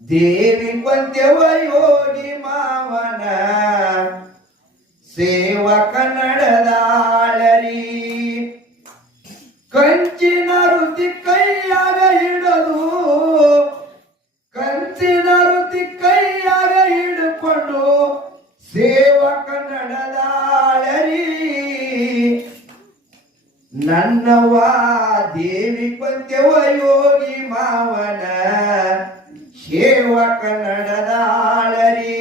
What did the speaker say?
ದೇವಿ ಕೊಂತೆವ ಯೋಗಿ ಮಾವನ ಸೇವಕ ನಡೆದಾಳರಿ ಕಂಚಿನ ಋತಿ ಕೈಯಾಗ ಹಿಡದು ಕಂಚಿನ ಋತಿ ಕೈಯಾಗ ಹಿಡ್ಕೊಂಡು ಸೇವಕ ನಡೆದಾಳರಿ ನನ್ನವ್ವ ದೇವಿ ಕೊಂತೆವ ಯೋಗಿ ಮಾವನ ಸೇವಕ ನಡೆದಾಳರಿ